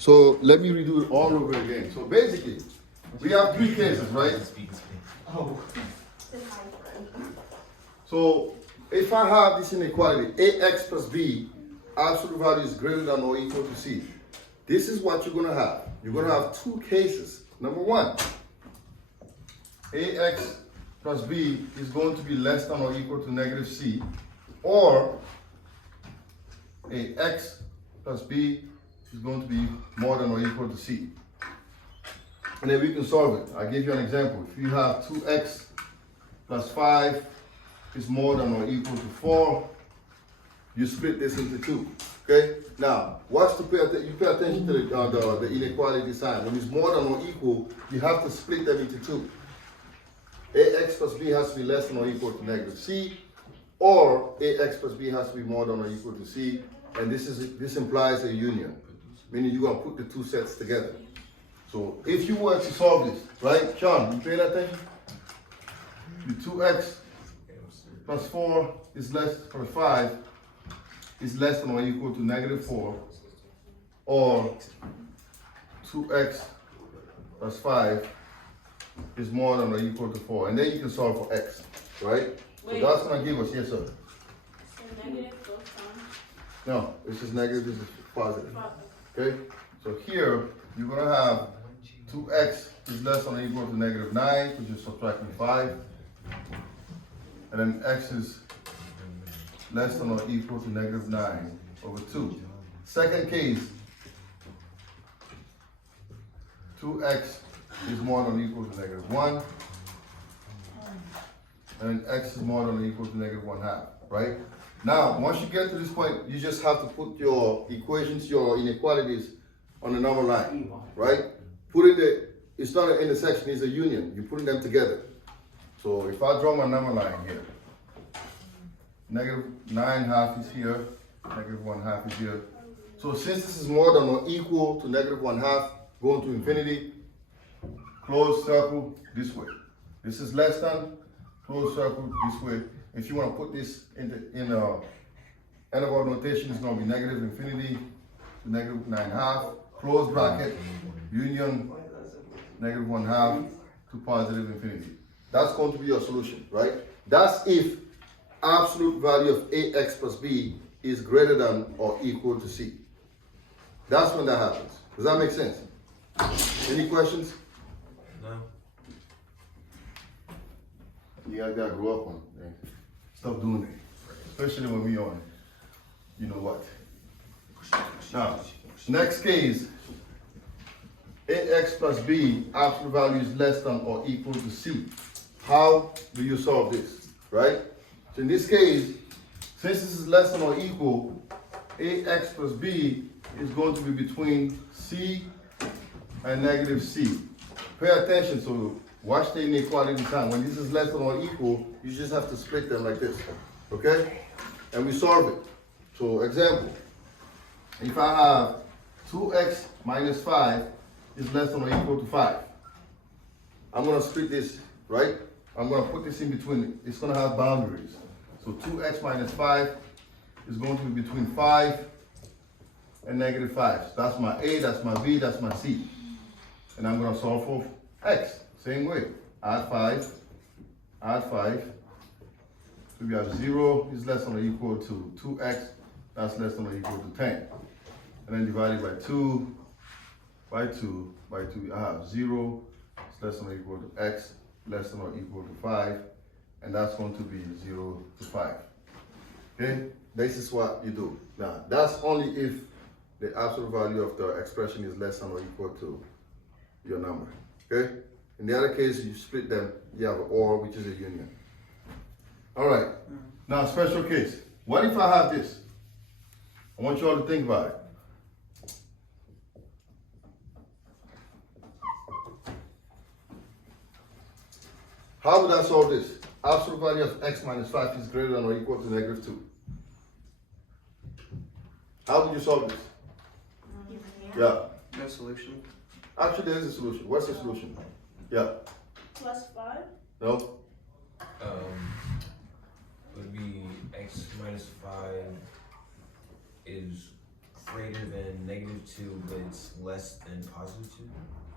So let me redo it all over again. So basically, we have three cases, right? Oh. So if I have this inequality, ax plus b, absolute value is greater than or equal to c. This is what you're gonna have. You're gonna have two cases. Number one, ax plus b is going to be less than or equal to negative c, or ax plus b is going to be more than or equal to c. And then we can solve it. I'll give you an example. If you have 2x plus 5 is more than or equal to 4, you split this into 2. Okay? Now, watch the you pay attention to the inequality sign. When it's more than or equal, you have to split them into 2. Ax plus b has to be less than or equal to negative c, or ax plus b has to be more than or equal to c, and this implies a union, meaning you're gonna put the two sets together. So if you were to solve this, right, Sean, you paying attention? The 2x plus 4 is less, or 5 is less than or equal to negative 4, or 2x plus 5 is more than or equal to 4, and then you can solve for x, right? Wait. So that's gonna give us, yes sir. So negative both times. No, this is negative, this is positive. Okay, so here you're gonna have 2x is less than or equal to negative 9, which is subtracting 5, and then x is less than or equal to negative 9 over 2. Second case, 2x is more than or equal to negative 1, and x is more than or equal to negative 1/2, right? Now, once you get to this point, you just have to put your equations, your inequalities on the number line, right? Put it it's not an intersection, it's a union. You're putting them together. So if I draw my number line here, negative 9/2 is here, negative 1/2 is here. So since this is more than or equal to negative 1/2 going to infinity, close circle this way. This is less than, close circle this way. If you want to put this in end of our notation, it's going to be negative infinity to negative 9/2, close bracket, union, negative 1/2 to positive infinity. That's going to be your solution, right? That's if absolute value of ax plus b is greater than or equal to c. That's when that happens. Does that make sense? Any questions? No. You guys gotta grow up on it, man. Stop doing it. Especially when we on, you know what. Now, next case, ax plus b, absolute value is less than or equal to c. How do you solve this, right? So in this case, since this is less than or equal, ax plus b is going to be between c and negative c. Pay attention, so watch the inequality sign. When this is less than or equal, you just have to split them like this, okay? And we solve it. So example, if I have 2x minus 5 is less than or equal to 5. I'm gonna split this, right? I'm gonna put this in between. It's gonna have boundaries. So 2x minus 5 is going to be between 5 and negative 5. So that's my a, that's my b, that's my c. And I'm gonna solve for x. Same way. Add 5. So we have 0 is less than or equal to 2x. That's less than or equal to 10. And then divided by 2, by 2, by 2, I have 0 is less than or equal to x, less than or equal to 5. And that's going to be 0 to 5. Okay? This is what you do. Now, that's only if the absolute value of the expression is less than or equal to your number. Okay? In the other case, you split them, you have an or, which is a union. All right. Now, special case. What if I have this? I want you all to think about it. How would I solve this? Absolute value of x minus 5 is greater than or equal to negative 2. How would you solve this? Yeah. No solution. Actually, there is a solution. What's the solution? Yeah. Plus 5? No? Would be x minus 5 is greater than -2, but it's less than +2?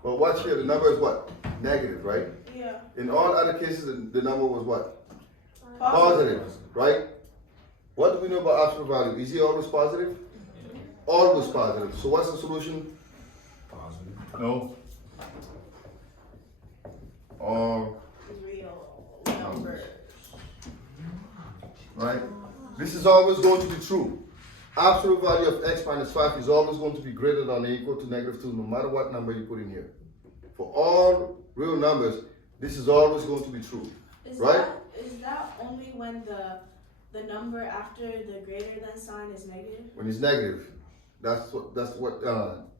But watch here, the number is what? Negative, right? Yeah. In all other cases, the number was what? Positive. Positive, right? What do we know about absolute value? Is it always positive? Always positive. So what's the solution? Positive. No. Or, Real numbers. right? This is always going to be true. Absolute value of x minus 5 is always going to be greater than or equal to -2, no matter what number you put in here. For all real numbers, this is always going to be true. Right? Is that only when the number after the greater than sign is negative? When it's negative, that's what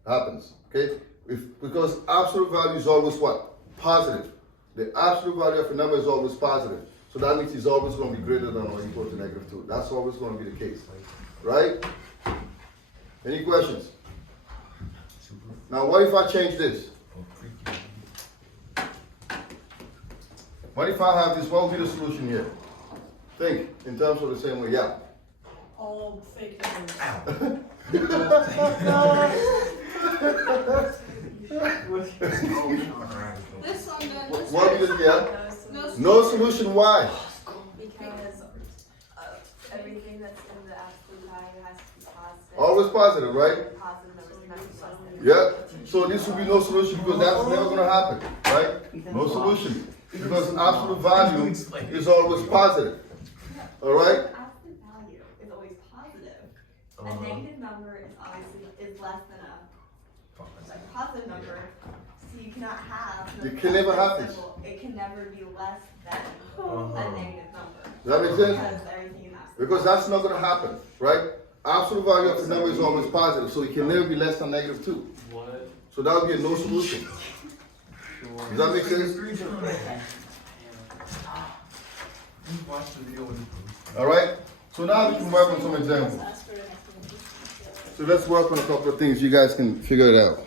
happens. Okay? Because absolute value is always what? Positive. The absolute value of a number is always positive. So that means it's always going to be greater than or equal to -2. That's always going to be the case. Right? Any questions? Now, what if I change this? What if I have this? What would be the solution here? Think in terms of the same way. Yeah. All fake numbers. This one then. This What one. is it? Yeah. No. No solution. Why? Because everything that's in the absolute value has to be positive. Always positive, right? Positive numbers cannot be less than. Yeah. So this will be no solution because that's never going to happen, right? No solution because absolute value is always positive. All right. Absolute value is always positive. A negative number is obviously less than a positive number. So you cannot have. It can never happen. It can never be less than a negative number. Does that make sense? Because everything is absolute. Because that's not going to happen, right? Absolute value of the number is always positive, so it can never be less than -2. What? So that would be a no solution. Does that make sense? Watch the video when All right. So now we can work on some examples. Ask for an explanation. So let's work on a couple of things. You guys can figure it out.